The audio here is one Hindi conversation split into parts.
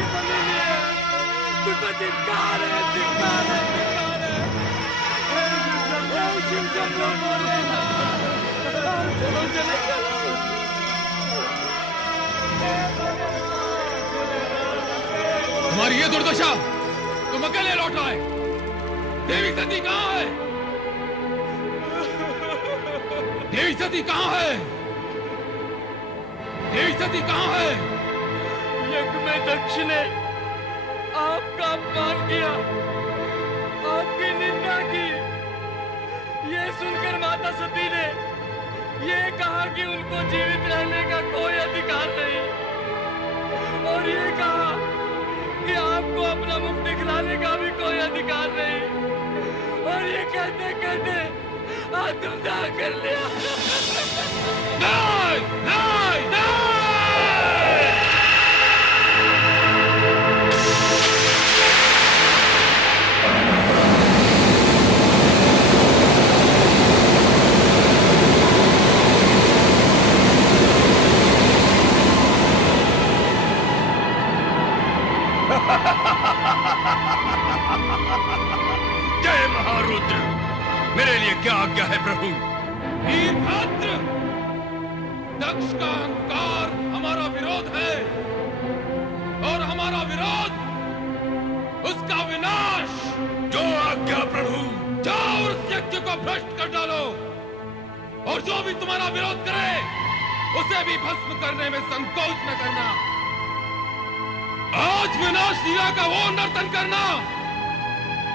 की जमीन है, तुझ पर धिक्कार है, धिक्कार है, धिक्कार है। हे शिव शंभो भोलेनाथ, चलो चले चलो। तुम्हारी ये दुर्दशा तुम अकेले लौट आए। देवी सती कहाँ है? देवी सती कहाँ है? देवी सती कहाँ है? यज्ञ में दक्ष ने आपका अपमान किया, आपकी निंदा की। ये सुनकर माता सती ने ये कहा कि उनको जीवित रहने का कोई अधिकार नहीं, और ये कहा कि आपको अपना मुख दिखलाने का भी कोई अधिकार नहीं। और ये कहते कहते आत्मदाह कर लिया। नहीं, नहीं, नहीं! जय महारुद्र, मेरे लिए क्या आज्ञा है प्रभु? वीरभद्र, दक्ष का अहंकार हमारा विरोध है, और हमारा विरोध उसका विनाश। जो आज्ञा प्रभु। जाओ और उस यज्ञ को भ्रष्ट कर डालो, और जो भी तुम्हारा विरोध करे उसे भी भस्म करने में संकोच न करना। आज विनाश लीला का वो नर्तन करना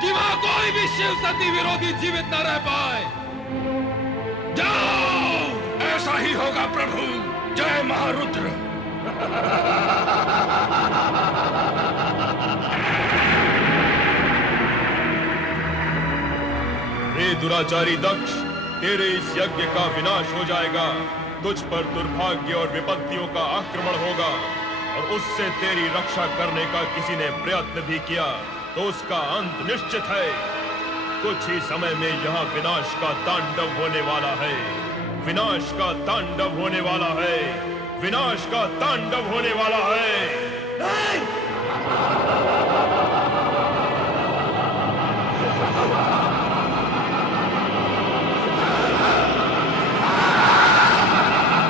कि वहां कोई भी शिव सती विरोधी जीवित न रह पाए। जाओ! ऐसा ही होगा प्रभु। जय महारुद्र। हे दुराचारी दक्ष, तेरे इस यज्ञ का विनाश हो जाएगा। तुझ पर दुर्भाग्य और विपत्तियों का आक्रमण होगा, और उससे तेरी रक्षा करने का किसी ने प्रयत्न भी किया तो उसका अंत निश्चित है। कुछ ही समय में यहाँ विनाश का तांडव होने वाला है। विनाश का तांडव होने वाला है। विनाश का तांडव होने वाला है।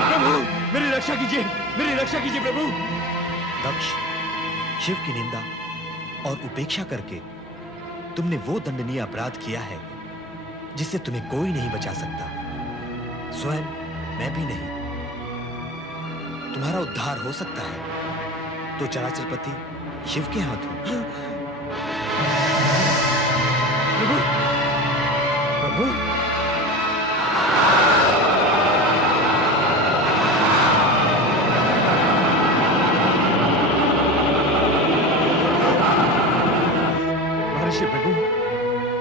प्रभु, मेरी रक्षा कीजिए, मेरी रक्षा कीजिए प्रभु। दक्ष, शिव की निंदा और उपेक्षा करके तुमने वो दंडनीय अपराध किया है जिससे तुम्हें कोई नहीं बचा सकता, स्वयं मैं भी नहीं। तुम्हारा उद्धार हो सकता है तो चराचरपति शिव के हाथ हो। प्रभु, प्रभु,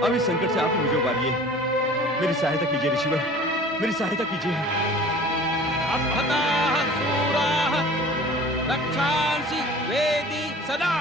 अब इस संकट से आप मुझे उबारिए। मेरी सहायता कीजिए ऋषिवर, मेरी सहायता कीजिए। अपहताः शूराः रक्षांसि वेदी सदा।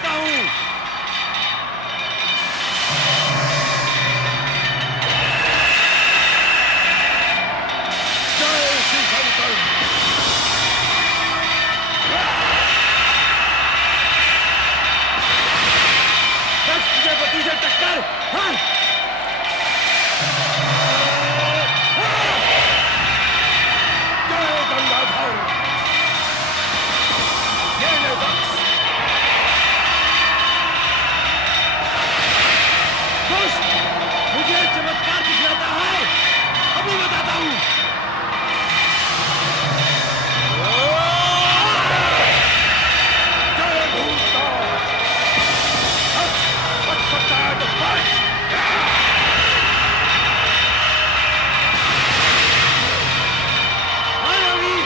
बताता हूँ। जय श्री शंकर। पति से टक्कर। हाँ। जय गंगाधर। ये ले दक्ष। दुष्ट, मुझे चमत्कार दिखलाता है, अभी बताता हूँ। जय भूतनाथ। बच सकता है तो बच। मायावी,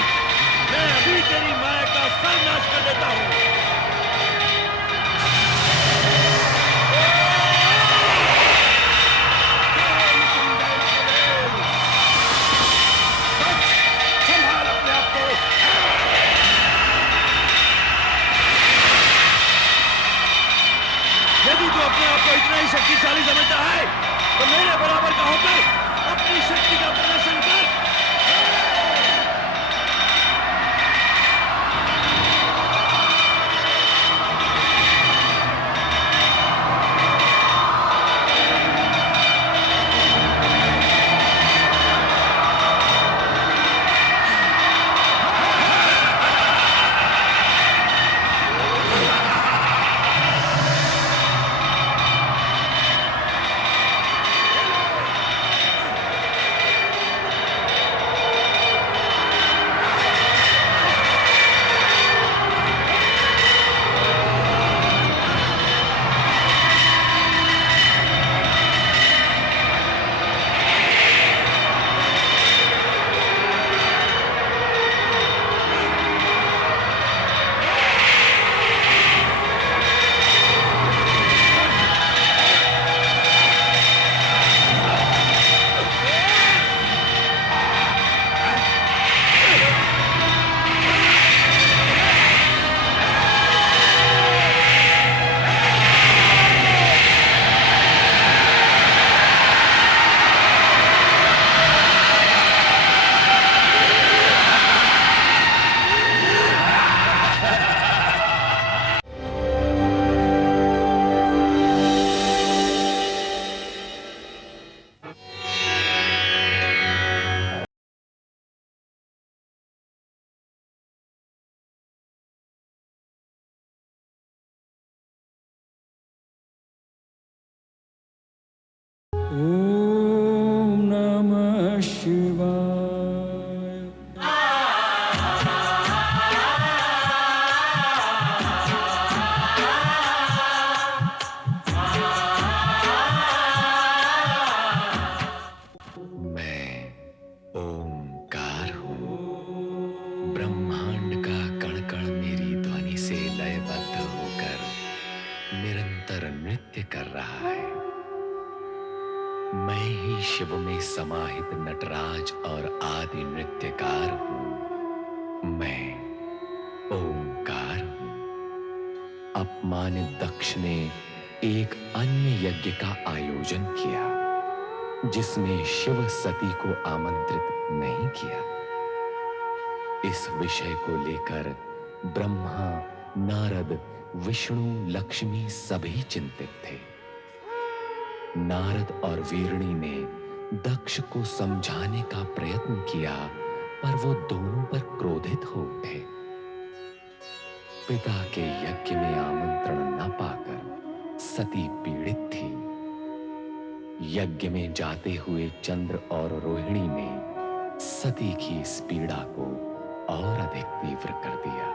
मैं अभी तेरी माया का सर्वनाश कर देता हूँ। संभाल अपने आप को। यदि तू अपने आप को इतना ही शक्तिशाली समझता है, तो मेरे बराबर का होकर अपनी शक्ति का प्रदर्शन कर। ओम नमः शिवाय। मैं ओंकार हूँ। ब्रह्मांड का कण कण मेरी ध्वनि से लयबद्ध होकर निरंतर नृत्य कर रहा है। मैं ही शिव में समाहित नटराज और आदि नृत्यकार हूँ। मैं ओंकार हूँ। अपमानित दक्ष ने एक अन्य यज्ञ का आयोजन किया, जिसमें शिव सती को आमंत्रित नहीं किया। इस विषय को लेकर ब्रह्मा, नारद, विष्णु, लक्ष्मी सभी चिंतित थे। नारद और वीरणी ने दक्ष को समझाने का प्रयत्न किया, पर वो दोनों पर क्रोधित हो उठे। पिता के यज्ञ में आमंत्रण न पाकर सती पीड़ित थी। यज्ञ में जाते हुए चंद्र और रोहिणी ने सती की इस पीड़ा को और अधिक तीव्र कर दिया।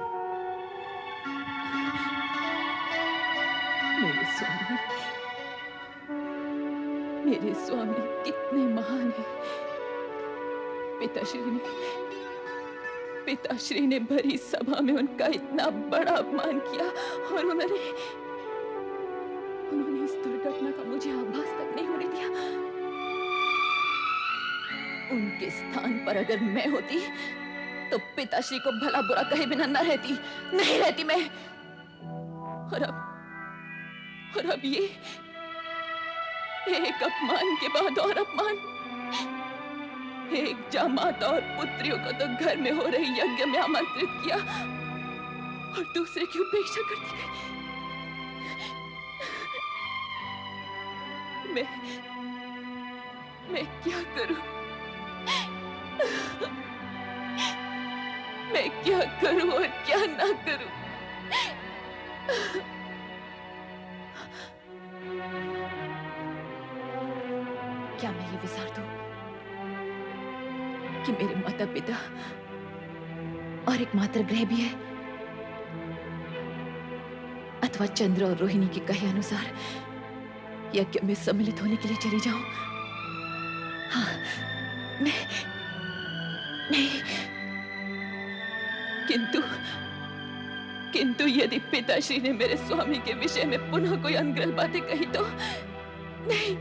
मेरे स्वामी कितने महान हैं। पिताश्री ने भरी सभा में उनका इतना बड़ा अपमान किया और उन्होंने इस दुर्घटना का मुझे आभास तक नहीं होने दिया। उनके स्थान पर अगर मैं होती तो पिताश्री को भला बुरा कहे बिना नहीं रहती मैं। और और अब ये एक अपमान के बाद और अपमान। एक जामाता और पुत्रियों को तो घर में हो रहे यज्ञ में आमंत्रित किया और दूसरे की उपेक्षा कर दी गई। मैं क्या करूं? मैं क्या करूं और क्या ना करूं? क्या मैं ये विचार दूं कि मेरे माता पिता और एक मात्र ग्रह भी है, अथवा चंद्र और रोहिणी के कहे अनुसार यज्ञ में सम्मिलित होने के लिए चली जाऊं? हाँ, नहीं, किंतु यदि पिताश्री ने मेरे स्वामी के विषय में पुनः कोई अनगढ़ बातें कही तो नहीं।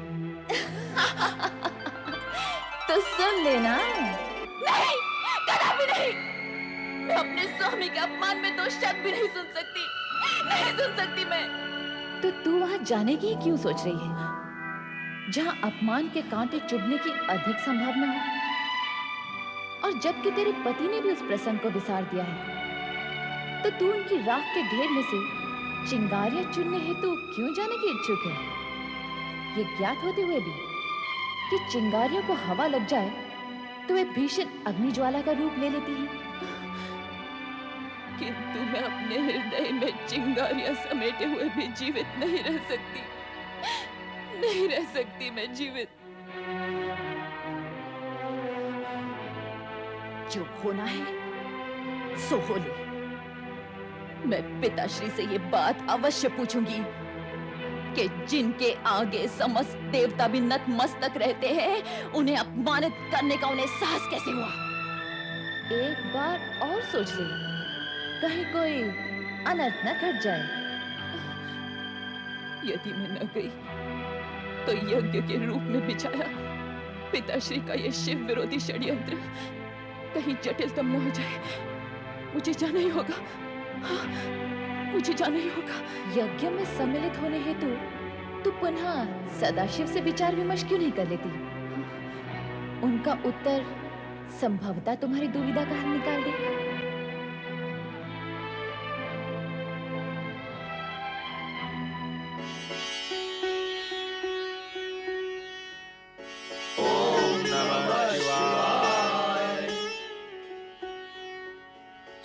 तो सुन लेना। नहीं, कदापि नहीं। मैं अपने स्वामी के अपमान में दो शब्द भी नहीं सुन सकती मैं। तो तू वहां जाने की क्यों सोच रही है, जहां अपमान के कांटे चुभने की अधिक संभावना हो? और जबकि तेरे पति ने भी उस प्रसंग को विसार दिया है, तो तू उनकी राख के ढेर में से चिंगारियां चुनने हेतु क्यों जाने की इच्छुक है? ये ज्ञात होते हुए भी कि चिंगारियों को हवा लग जाए तो वे भीषण अग्निज्वाला का रूप ले लेती हैं। किंतु मैं अपने हृदय में चिंगारियां समेटे हुए भी जीवित नहीं रह सकती मैं जीवित। जो होना है सो हो ले। मैं पिताश्री से ये बात अवश्य पूछूंगी कि जिनके आगे समस्त देवता भी नतमस्तक रहते हैं, उन्हें अपमानित करने का उन्हें साहस कैसे हुआ? एक बार और सोच ले, कहीं कोई अनर्थ न घट जाए। यदि मैं न गई तो यज्ञ के रूप में बिछाया पिताश्री का ये शिव विरोधी षड्यंत्र कहीं जटिलतम न हो जाए। मुझे जाना ही होगा। हाँ, मुझे जाना ही होगा। यज्ञ में सम्मिलित होने हेतु तू पुनः सदाशिव से विचार विमर्श क्यों नहीं कर लेती? उनका उत्तर संभवतः तुम्हारी दुविधा का हल निकाल दे।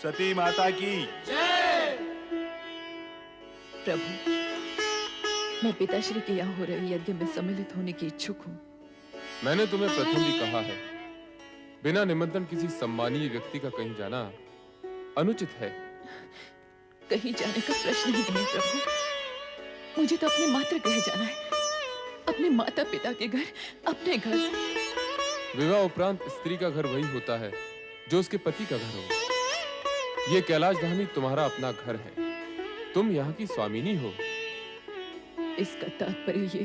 सती माता की प्रभु, मैं पिताश्री के यहाँ हो रहे यज्ञ में सम्मिलित होने की इच्छुक हूँ। मैंने तुम्हें प्रथम भी कहा है, बिना निमंत्रण किसी सम्मानीय व्यक्ति का कहीं जाना अनुचित है। कहीं जाने का प्रश्न ही नहीं प्रभु। मुझे तो अपने मातृ गृह जाना है, अपने माता पिता के घर, अपने घर। विवाह उपरांत स्त्री का घर वही होता है जो उसके पति का घर हो। ये कैलाश धामी तुम्हारा अपना घर है, तुम यहाँ की स्वामिनी हो। इसका तात्पर्य ये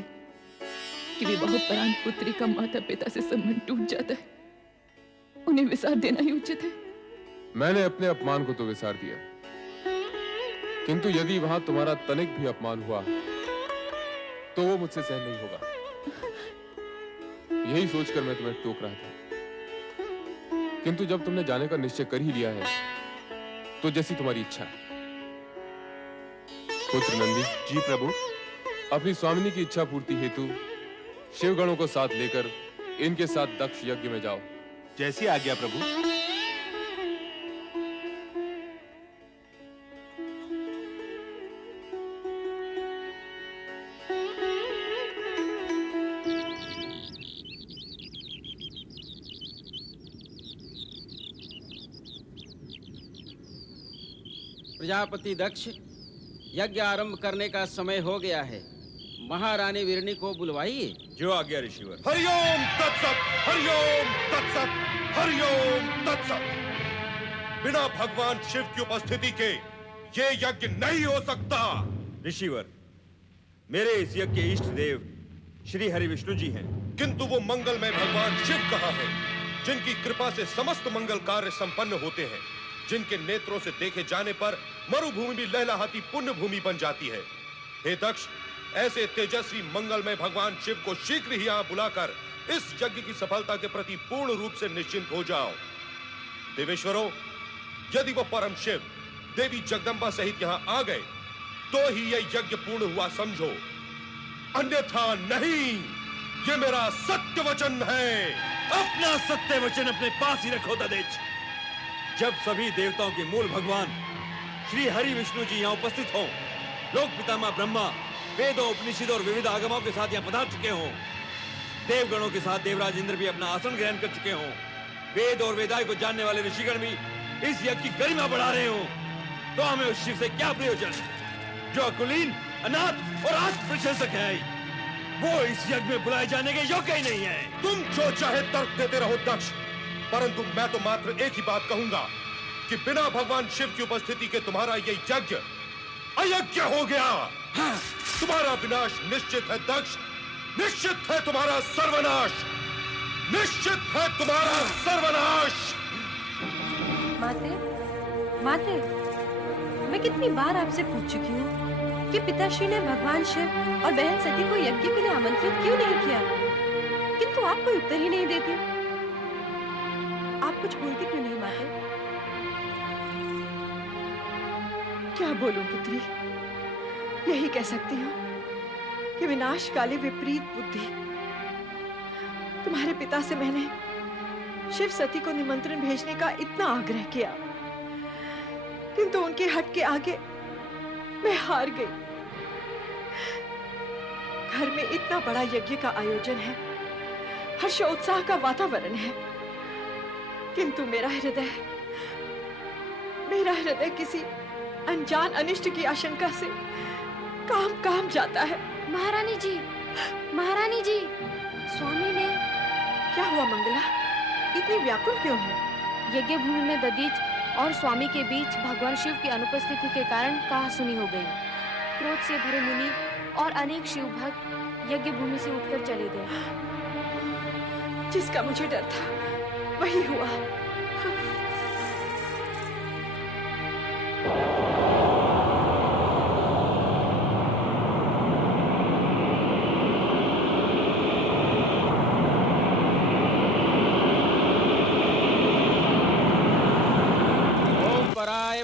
कि विवाहोपरांत पुत्री का माता पिता से संबंध टूट जाता है, उन्हें विसार देना ही उचित है। मैंने अपने अपमान को तो विसार दिया, किंतु यदि वहां तुम्हारा तनिक भी अपमान हुआ तो वो मुझसे सहन नहीं होगा। यही सोचकर मैं तुम्हें टोक रहा था, किंतु जब तुमने जाने का निश्चय कर ही लिया है तो जैसी तुम्हारी इच्छा। पुत्र नंदी। जी प्रभु। अपनी स्वामिनी की इच्छा पूर्ति हेतु शिवगणों को साथ लेकर इनके साथ दक्ष यज्ञ में जाओ। जैसी आज्ञा प्रभु। प्रजापति दक्ष, यज्ञ आरंभ करने का समय हो गया है। महारानी वीरणी को बुलवाइए। जो आज्ञा ऋषिवर। हरिओम तत्सत, हरिओम तत्सत, हरिओम तत्सत। बिना भगवान शिव की उपस्थिति के ये यज्ञ नहीं हो सकता। ऋषिवर, मेरे इस यज्ञ के इष्ट देव श्री हरि विष्णु जी हैं, किंतु वो मंगलमय भगवान शिव कहाँ हैं, जिनकी कृपा से समस्त मंगल कार्य संपन्न होते हैं, जिनके नेत्रों से देखे जाने पर मरुभूमि भी लहलहाती पुण्य भूमि बन जाती है। हे दक्ष, ऐसे तेजस्वी मंगलमय भगवान शिव को शीघ्र ही यहां बुलाकर इस यज्ञ की सफलता के प्रति पूर्ण रूप से निश्चिंत हो जाओ। देवेश्वरों, यदि वो परम शिव देवी जगदंबा सहित यहां आ गए तो ही यह यज्ञ पूर्ण हुआ समझो, अन्यथा नहीं। ये मेरा सत्य वचन है। अपना सत्य वचन अपने पास ही रखो ददेच। जब सभी देवताओं के मूल भगवान श्री हरि विष्णु जी यहाँ उपस्थित हों, लोक पितामह ब्रह्मा वेदों उपनिषदों और विविध आगमों के साथ यहाँ पधार चुके हों, देवगणों के साथ देवराज इंद्र भी अपना आसन ग्रहण कर चुके हों, वेद और वेदाय को जानने वाले ऋषिगण भी इस यज्ञ की गरिमा बढ़ा रहे हों, तो हमें उस शिव से क्या प्रयोजन जो अकुलीन, अनाथ और आत्मप्रशंसक है, वो इस यज्ञ में बुलाए जाने के योग्य ही नहीं है। तुम जो चाहे तर्क देते रहो दक्ष, परंतु मैं तो मात्र एक ही बात कहूंगा कि बिना भगवान शिव की उपस्थिति के तुम्हारा ये यज्ञ अयज्ञ हो गया। तुम्हारा विनाश निश्चित है दक्ष, निश्चित है तुम्हारा सर्वनाश, निश्चित है तुम्हारा सर्वनाश। माते, माते, मैं कितनी बार आपसे पूछ चुकी हूँ कि पिताश्री ने भगवान शिव और बहन सती को यज्ञ के लिए आमंत्रित क्यों नहीं किया, किंतु आप कोई उत्तर ही नहीं देते। आप कुछ बोलती क्यों नहीं माते? क्या बोलूं पुत्री, यही कह सकती हूँ कि विनाशकाली विपरीत बुद्धि। तुम्हारे पिता से मैंने शिव सती को निमंत्रण भेजने का इतना आग्रह किया, किंतु उनके हट के आगे मैं हार गई। घर में इतना बड़ा यज्ञ का आयोजन है, हर्षोत्साह का वातावरण है, किंतु मेरा हृदय किसी अनजान अनिष्ट की आशंका से काम जाता है। महारानी जी, महारानी जी, स्वामी ने। क्या हुआ मंगला, इतनी व्याकुल क्यों है? यज्ञ भूमि में ददीच और स्वामी के बीच भगवान शिव की अनुपस्थिति के कारण कहासुनी हो गई। क्रोध से भरे मुनि और अनेक शिव भक्त यज्ञ भूमि से उठकर चले गए। जिसका मुझे डर था वही हुआ।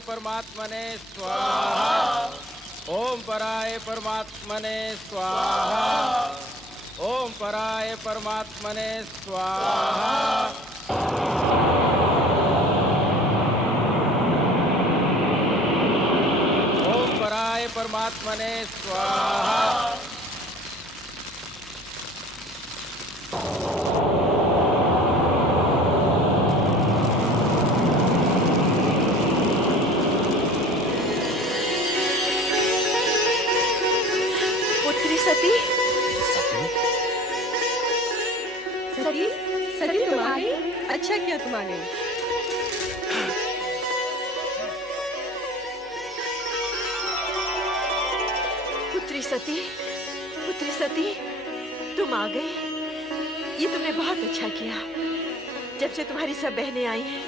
परमात्मने स्वाहा। ओम पराय परमात्मने स्वाहा। ओम पराय परमात्मने स्वाहा। ओम पराय परमात्मने स्वाहा। सती, सती, सती तुम आ गई? अच्छा किया तुम आ गई। पुत्री सती, तुम आ गई। ये तुमने बहुत अच्छा किया। जब से तुम्हारी सब बहनें आई हैं,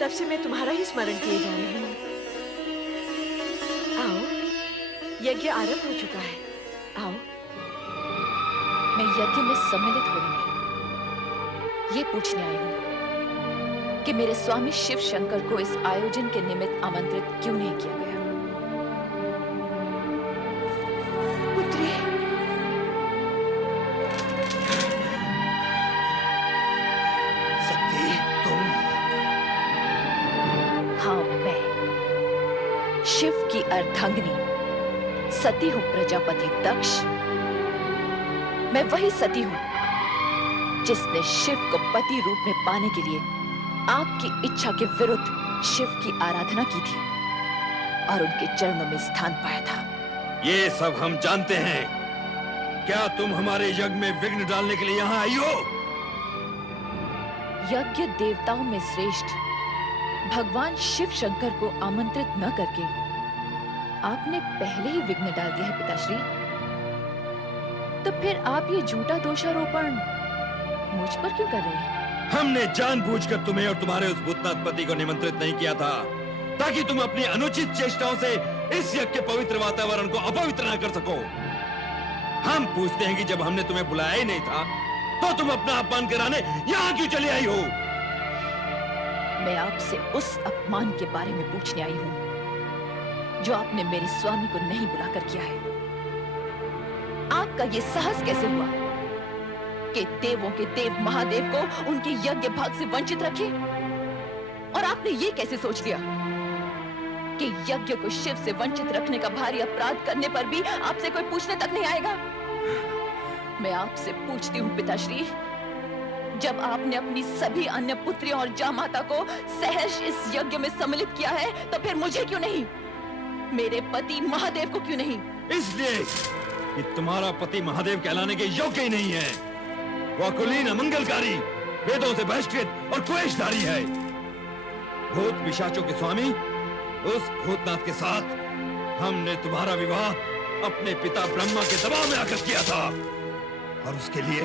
तब से मैं तुम्हारा ही स्मरण किए जा रही हूँ। आओ, यज्ञ आरंभ हो चुका है। आओ। मैं यज्ञ में सम्मिलित होने नहीं, ये पूछने आई हूँ कि मेरे स्वामी शिव शंकर को इस आयोजन के निमित्त आमंत्रित क्यों नहीं किया गया? पुत्री, सती, तुम? हाँ, मैं शिव की अर्धांगिनी सती हूँ प्रजापति दक्ष। मैं वही सती हूँ जिसने शिव को पति रूप में पाने के लिए आपकी इच्छा के विरुद्ध शिव की आराधना की थी और उनके चरणों में स्थान पाया था। ये सब हम जानते हैं। क्या तुम हमारे यज्ञ में विघ्न डालने के लिए यहाँ आई हो? यज्ञ देवताओं में श्रेष्ठ भगवान शिव शंकर को आमंत्रित न करके आपने पहले ही विघ्न डाल दिया है पिताश्री। तो फिर आप ये झूठा दोषारोपण मुझ पर क्यों कर रहे हैं? हमने जानबूझकर तुम्हें और तुम्हारे उस भूतनाथ पति को निमंत्रित नहीं किया था, ताकि तुम अपनी अनुचित चेष्टाओं से इस यज्ञ के पवित्र वातावरण को अपवित्र न कर सको। हम पूछते हैं कि जब हमने तुम्हें बुलाया ही नहीं था तो तुम अपना अपमान कराने यहाँ क्यों चली आई हो? मैं आपसे उस अपमान के बारे में पूछने आई हूँ जो आपने मेरे स्वामी को नहीं बुलाकर किया है। आपका ये साहस कैसे हुआ कि देवों के देव महादेव को उनके यज्ञ भाग से वंचित रखे? और आपने ये कैसे सोच लिया कि यज्ञ को शिव से वंचित रखने का भारी अपराध करने पर भी आपसे कोई पूछने तक नहीं आएगा? मैं आपसे पूछती हूँ पिताश्री, जब आपने अपनी सभी अन्य पुत्रियों और जामाता को सहर्ष इस यज्ञ में सम्मिलित किया है, तो फिर मुझे क्यों नहीं? मेरे पति महादेव को क्यों नहीं? इसलिए कि तुम्हारा पति महादेव कहलाने के योग्य ही नहीं है। वह कुलीन अमंगलकारी, वेदों से बहिष्कृत और क्वेशधारी है। भूत पिशाचों के स्वामी उस भूतनाथ के साथ हमने तुम्हारा विवाह अपने पिता ब्रह्मा के दबाव में आकर किया था, और उसके लिए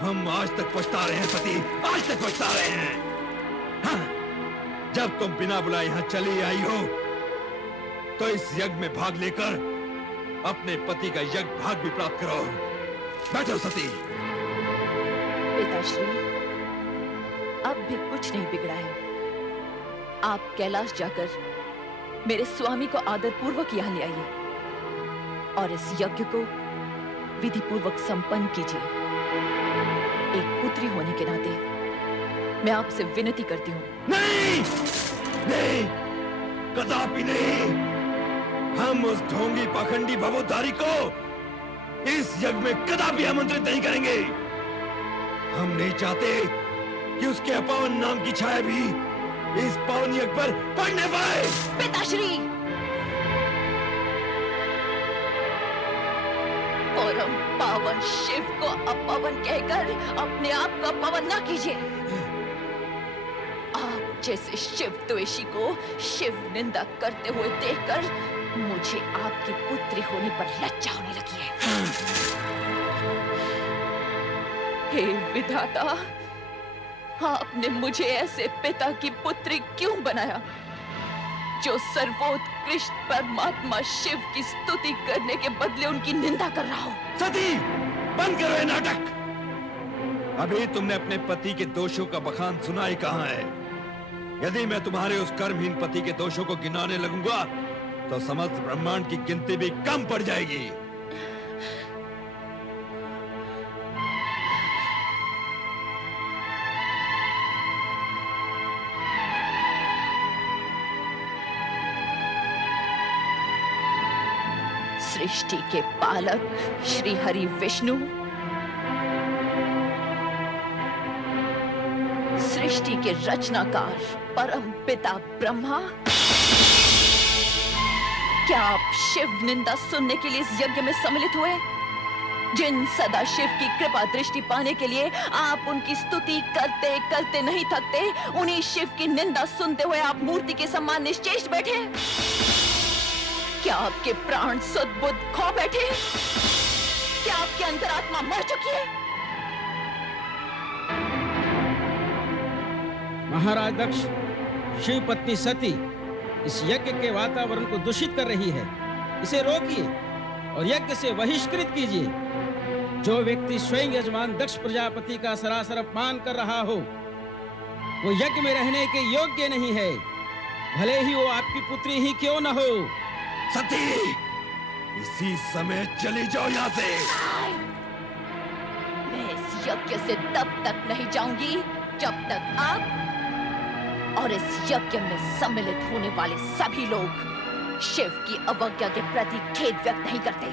हम आज तक पछता रहे हैं सती, आज तक पछता रहे हैं। हाँ, जब तुम बिना बुलाए यहाँ चली आई हो तो इस यज्ञ में भाग लेकर अपने पति का यज्ञ भाग भी प्राप्त करो। बैठो सती। पिताश्री, अब भी कुछ नहीं बिगड़ा है। आप कैलाश जाकर मेरे स्वामी को आदर पूर्वक यहाँ ले आइए और इस यज्ञ को विधि पूर्वक संपन्न कीजिए। एक पुत्री होने के नाते मैं आपसे विनती करती हूँ। नहीं, नहीं, कदापि नहीं। हम उस ढोंगी पाखंडी भवोद्धारी को इस यज्ञ में कदापि आमंत्रित नहीं करेंगे। हम नहीं चाहते कि उसके अपावन नाम की छाया भी इस पावन यज्ञ पर पड़ने पाए। पिताश्री, परम पावन शिव को अपवन कहकर अपने आप का पवन ना कीजिए। आप जैसे शिव द्वेषी को शिव निंदा करते हुए देखकर मुझे आपकी पुत्री होने पर लज्जा होने लगी है। हे विधाता, आपने मुझे ऐसे पिता की पुत्री क्यों बनाया जो सर्वोत्कृष्ट परमात्मा शिव की स्तुति करने के बदले उनकी निंदा कर रहा हो? सती, बंद करो ये नाटक। अभी तुमने अपने पति के दोषों का बखान सुना ही कहां है? यदि मैं तुम्हारे उस कर्महीन पति के दोषों को गिनाने लगूंगा तो समस्त ब्रह्मांड की गिनती भी कम पड़ जाएगी। सृष्टि के पालक श्री हरि विष्णु, सृष्टि के रचनाकार परम पिता ब्रह्मा, क्या आप शिव निंदा सुनने के लिए इस यज्ञ में सम्मिलित हुए? जिन सदा शिव की कृपा दृष्टि पाने के लिए आप उनकी स्तुति करते करते नहीं थकते, उन्हीं शिव की निंदा सुनते हुए आप मूर्ति के समान निश्चेष्ट बैठे? क्या आपके प्राण सद्बुद्ध खो बैठे? क्या आपकी अंतरात्मा मर चुकी है? महाराज दक्ष, शिव पत्नी सती इस यज्ञ के वातावरण को दूषित कर रही है। इसे रोकिए और यज्ञ से बहिष्कृत कीजिए। जो व्यक्ति स्वयं यजमान दक्ष प्रजापति का सरासर अपमान कर रहा हो वो यज्ञ में रहने के योग्य नहीं है, भले ही वो आपकी पुत्री ही क्यों न हो। सती, इसी समय चली जाओ यहाँ से। मैं इस यज्ञ से तब तक नहीं जाऊंगी जब तक आप और इस यज्ञ में सम्मिलित होने वाले सभी लोग शिव की अवज्ञा के प्रति खेद व्यक्त नहीं करते।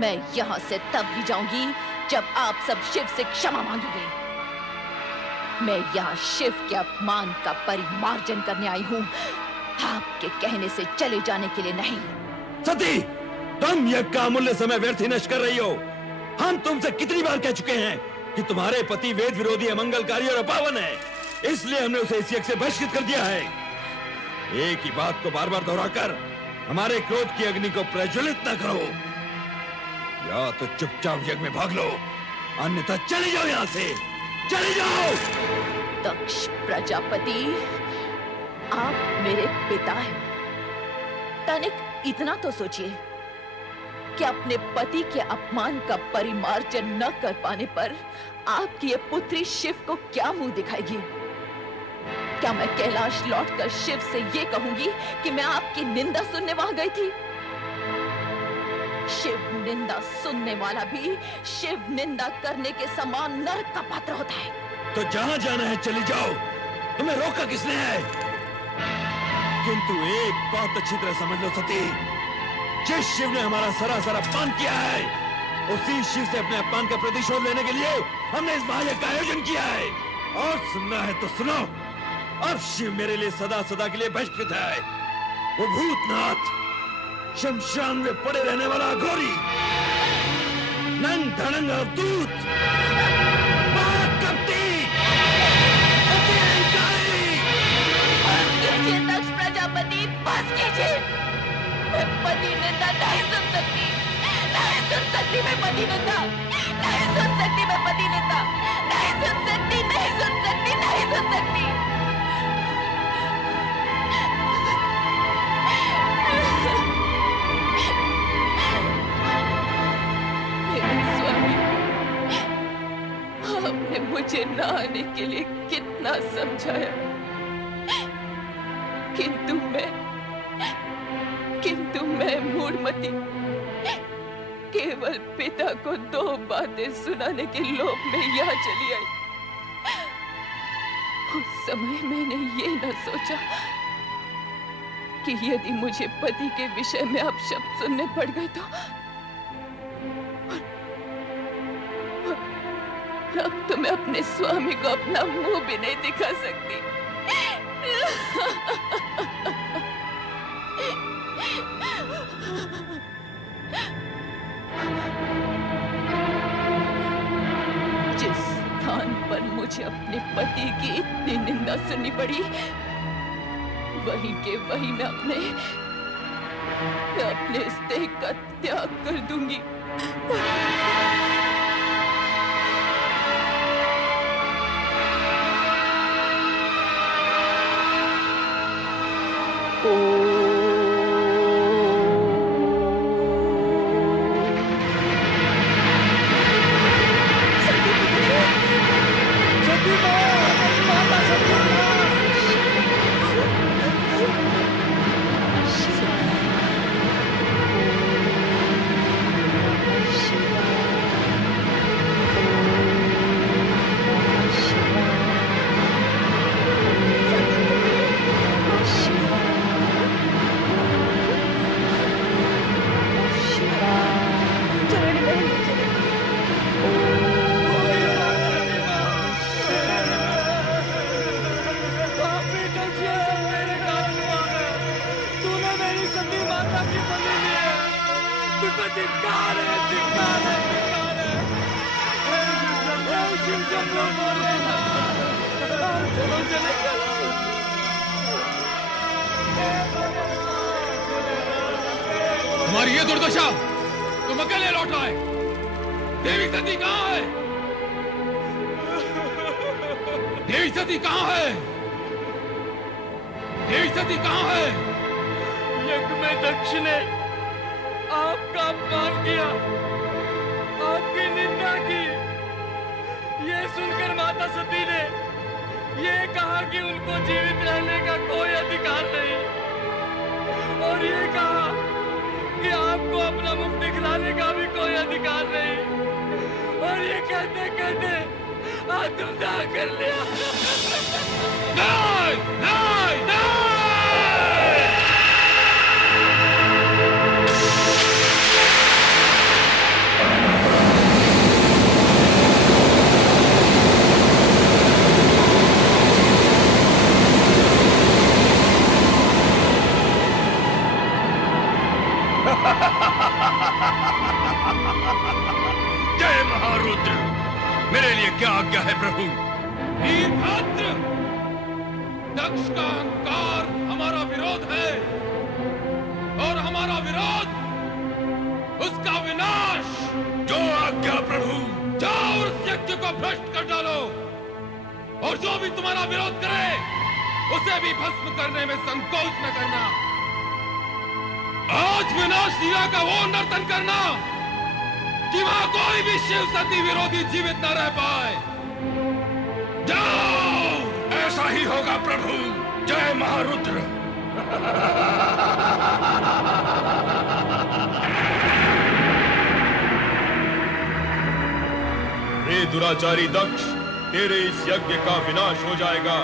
मैं यहाँ से तब ही जाऊंगी जब आप सब शिव से क्षमा मांगेंगे। मैं यहाँ शिव के अपमान का परिमार्जन करने आई हूँ, आपके कहने से चले जाने के लिए नहीं। सती, तुम यज्ञ का अमूल्य समय व्यर्थ ही नष्ट कर रही हो। हम तुमसे कितनी बार कह चुके हैं कि तुम्हारे पति वेद विरोधी, अमंगलकारी और अपावन है, इसलिए हमने उसे इस यज्ञ से बहिष्कृत कर दिया है। एक ही बात को बार बार दोहराकर हमारे क्रोध की अग्नि को प्रज्वलित न करो। या तो चुपचाप यज्ञ में भाग लो, अन्यथा चले जाओ यहाँ से, चले जाओ। दक्ष प्रजापति, आप मेरे पिता हैं। तनिक इतना तो सोचिए, कि अपने पति के अपमान का परिमार्जन न कर पाने पर आपकी ये पुत्री शिव को क्या मुंह दिखाएगी? क्या मैं कैलाश लौटकर शिव से ये कहूंगी कि मैं आपकी निंदा सुनने वहां गई थी? शिव निंदा सुनने वाला भी शिव निंदा करने के समान नरक का पात्र होता है। तो जहां जाना है चली जाओ, तुम्हें रोका किसने है? किंतु एक बात अच्छी तरह समझ लो सती, जिस शिव ने हमारा सरासर अपमान किया है, उसी शिव से अपने अपमान का प्रतिशोध लेने के लिए हमने इस महायज्ञ का आयोजन किया है। और सुनना है तो सुनो, अब शिव मेरे लिए सदा सदा के लिए बहिष्कृत है। वो भूतनाथ, शमशान में पड़े रहने वाला अघोरी, नंग धड़ंग अवधूत, महाकपटी, अतिरंकारी। बस कीजिए दक्ष प्रजापति, बस कीजिए। मैं पति निंदा नहीं सुन सकती, नहीं सुन सकती मैं पति निंदा, नहीं सुन सकती मैं पति निंदा, नहीं सुन सकती, नहीं सुन सकती, नहीं सुन सकती। मेरे स्वामी, आपने मुझे न आने के लिए कितना समझाया, किंतु मैं मूढ़मती केवल पिता को 2 बातें सुनाने के लोभ में यहाँ चली आई। उस समय मैंने ये न सोचा कि यदि मुझे पति के विषय में अपशब्द सुनने पड़ गए तो अब तो मैं अपने स्वामी को अपना मुंह भी नहीं दिखा सकती। जिस स्थान पर मुझे अपने पति की इतनी निंदा सुननी पड़ी, वहीं के वहीं मैं अपने इस देह का त्याग कर दूंगी। तुम्हारी ये दुर्दशा, तुम अकेले लौट आए। देवी सती कहाँ है? देवी सती कहाँ है? देवी सती कहाँ है? यज्ञ में दक्ष ने आपका अपमान किया, आपकी निंदा की। ये सुनकर माता सती ने ये कहा कि उनको जीवित रहने का कोई अधिकार नहीं, और ये कहा कि आपको अपना मुख दिखलाने का भी कोई अधिकार नहीं। और ये कहते कहते आत्मदाह कर लिया। नहीं, नहीं, नहीं! जय महारुद्र, मेरे लिए क्या आज्ञा है प्रभु? वीरभद्र, दक्ष का अहंकार हमारा विरोध है, और हमारा विरोध उसका विनाश। जो आज्ञा प्रभु। जाओ उस यज्ञ को भ्रष्ट कर डालो, और जो भी तुम्हारा विरोध करे उसे भी भस्म करने में संकोच न करना। आज उस विनाश लीला का वो नर्तन करना कि वहां कोई भी शिव सती विरोधी जीवित न रह पाए। जाओ, ऐसा ही होगा प्रभु। जय महारुद्र। हे दुराचारी दक्ष, तेरे इस यज्ञ का विनाश हो जाएगा।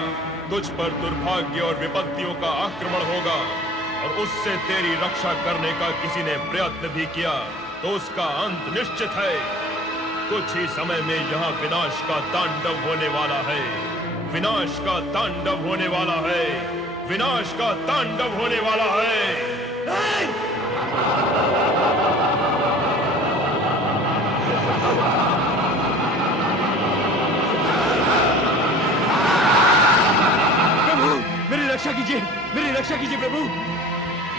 तुझ पर दुर्भाग्य और विपत्तियों का आक्रमण होगा, और उससे तेरी रक्षा करने का किसी ने प्रयत्न भी किया तो उसका अंत निश्चित है। कुछ ही समय में यहाँ विनाश का तांडव होने वाला है। विनाश का तांडव होने वाला है। विनाश का तांडव होने वाला है। मेरी रक्षा कीजिए, मेरी रक्षा कीजिए प्रभु।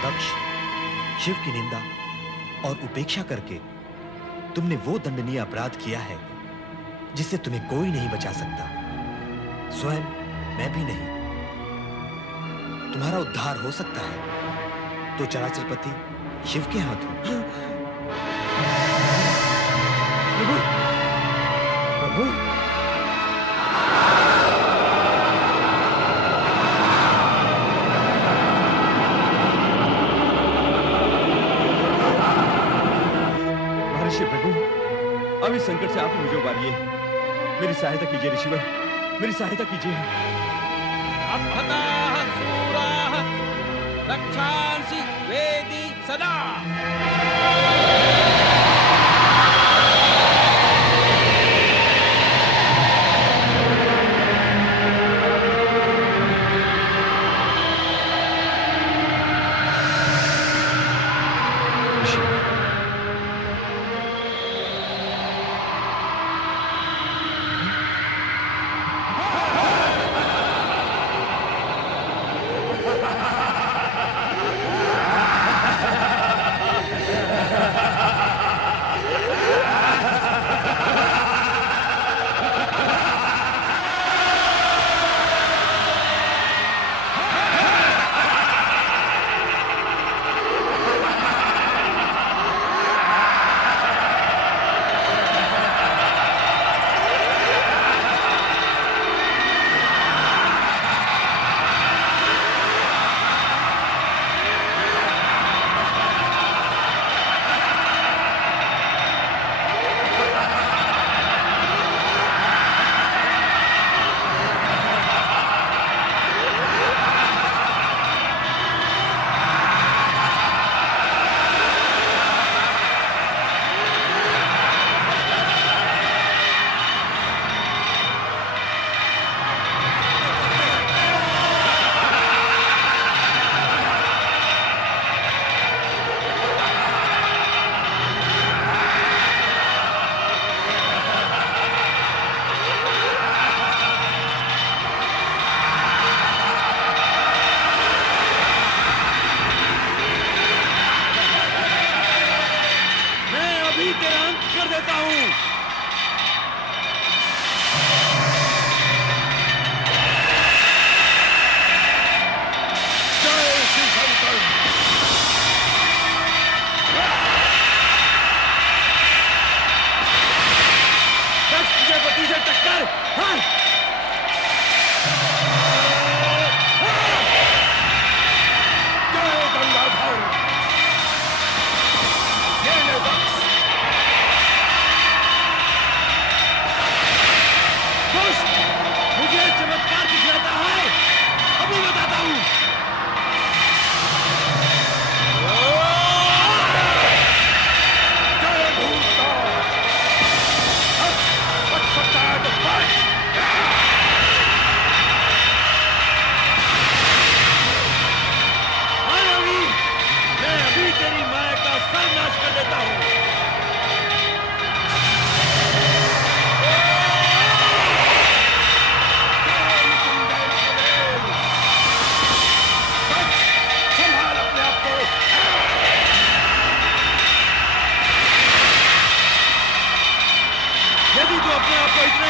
दक्ष, शिव की निंदा और उपेक्षा करके तुमने वो दंडनीय अपराध किया है जिससे तुम्हें कोई नहीं बचा सकता, स्वयं मैं भी नहीं। तुम्हारा उद्धार हो सकता है तो चराचरपति शिव के हाथ हो। प्रभु, प्रभु, प्रभु, अब इस संकट से आप मुझे उबारिए। मेरी सहायता कीजिए ऋषिवर, मेरी सहायता कीजिए। अपहताः शूराः रक्षांसि वेदी सदा।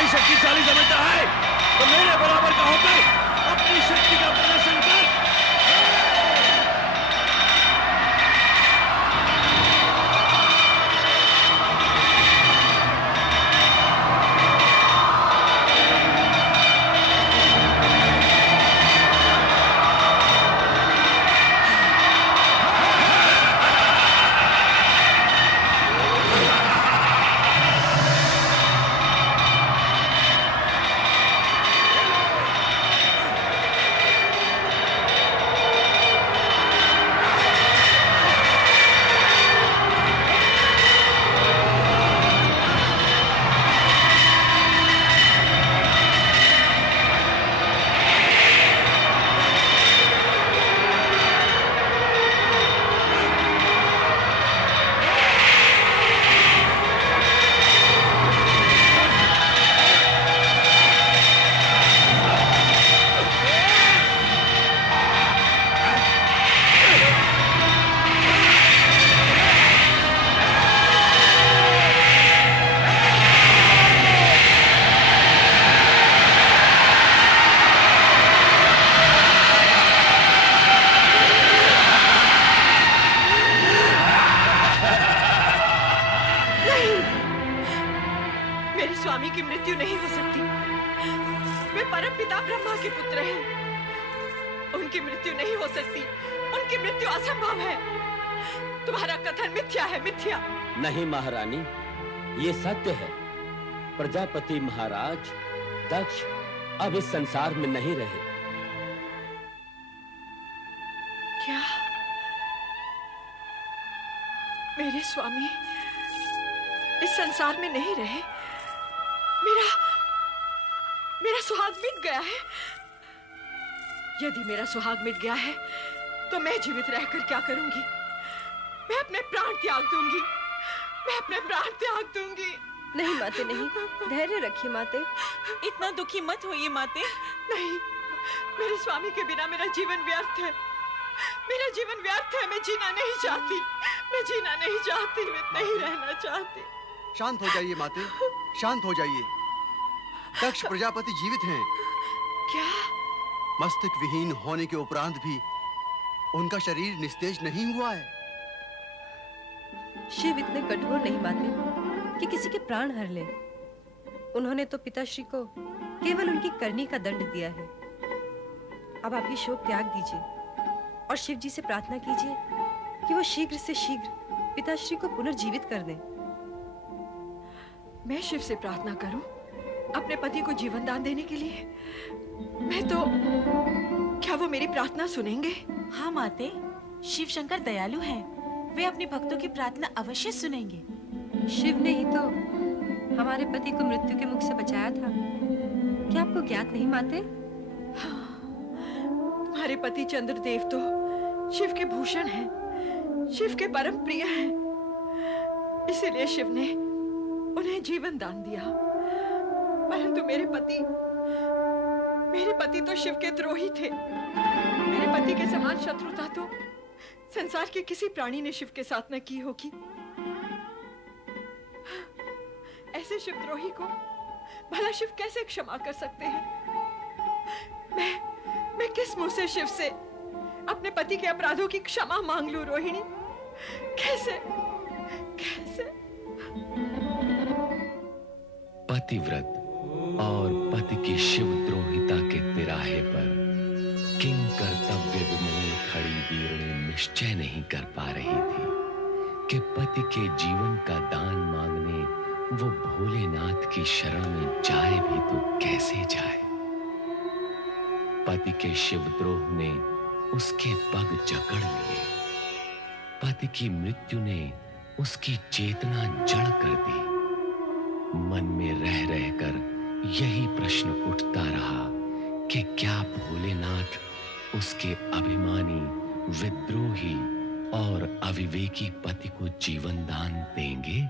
शक्तिशाली समझता है तो मेरे बराबर का होकर अपनी शक्ति का प्रदर्शन कर। नहीं हो सकती, उनकी मृत्यु असंभव है। तुम्हारा कथन मिथ्या है, मिथ्या। नहीं महारानी, ये सत्य है। प्रजापति महाराज दक्ष अब इस संसार में नहीं रहे। क्या मेरे स्वामी इस संसार में नहीं रहे? मेरा सुहाग मिट गया है। यदि मेरा सुहाग मिट गया है तो मैं जीवित रहकर क्या करूंगी? मैं अपने प्राण त्याग दूंगी, मैं अपने प्राण त्याग दूंगी। नहीं माते, नहीं, धैर्य रखिए माते। इतना दुखी मत होइए माते। नहीं, मेरे स्वामी के बिना मेरा जीवन व्यर्थ है, मेरा जीवन व्यर्थ है। मैं जीना नहीं चाहती, मैं जीना नहीं चाहती, मैं नहीं रहना चाहती। शांत हो जाइए माते, शांत हो जाइए। दक्ष प्रजापति जीवित हैं। क्या? मस्तक विहीन होने के उपरांत भी उनका शरीर निस्तेज नहीं हुआ है। शिव इतने कठोर नहीं माते कि किसी के प्राण हर ले। उन्होंने तो पिताश्री को केवल उनकी करनी का दंड दिया है। अब आप ये शोक त्याग दीजिए और शिव जी से प्रार्थना कीजिए कि वो शीघ्र से शीघ्र पिताश्री को पुनर्जीवित कर दें। मैं शिव से प्रार्थना करूं अपने पति को जीवन दान देने के लिए? मैं तो, क्या वो मेरी प्रार्थना सुनेंगे? हाँ माते, शिव शंकर दयालु हैं, वे अपने भक्तों की प्रार्थना अवश्य सुनेंगे। शिव ने ही तो हमारे पति को मृत्यु के मुख से बचाया था। क्या आपको ज्ञात नहीं माते? तुम्हारे पति चंद्रदेव तो शिव के भूषण हैं, शिव के परम प्रिय हैं। इसीलिए शिव ने उन्हें जीवन दान दिया। परंतु मेरे पति तो शिव के द्रोही थे। मेरे पति के समान शत्रुता तो संसार के किसी प्राणी ने शिव के साथ न की होगी। ऐसे शिवद्रोही को भला शिव कैसे क्षमा कर सकते हैं? मैं किस मुंह से शिव से अपने पति के अपराधों की क्षमा मांग लूं रोहिणी? कैसे कैसे? पतिव्रत और पति की शिवद्रोहिता के तिराहे पर किंग कर्तव्य विमूढ़ खड़ी वीरणी निश्चय नहीं कर पा रही थी कि पति के जीवन का दान मांगने वो भोलेनाथ की शरण में जाए भी तो कैसे जाए। पति के शिवद्रोह ने उसके पग जकड़ लिए। पति की मृत्यु ने उसकी चेतना जड़ कर दी। मन में रह रहकर यही प्रश्न उठता रहा कि क्या भोलेनाथ उसके अभिमानी, विद्रोही और अविवेकी पति को जीवन दान देंगे?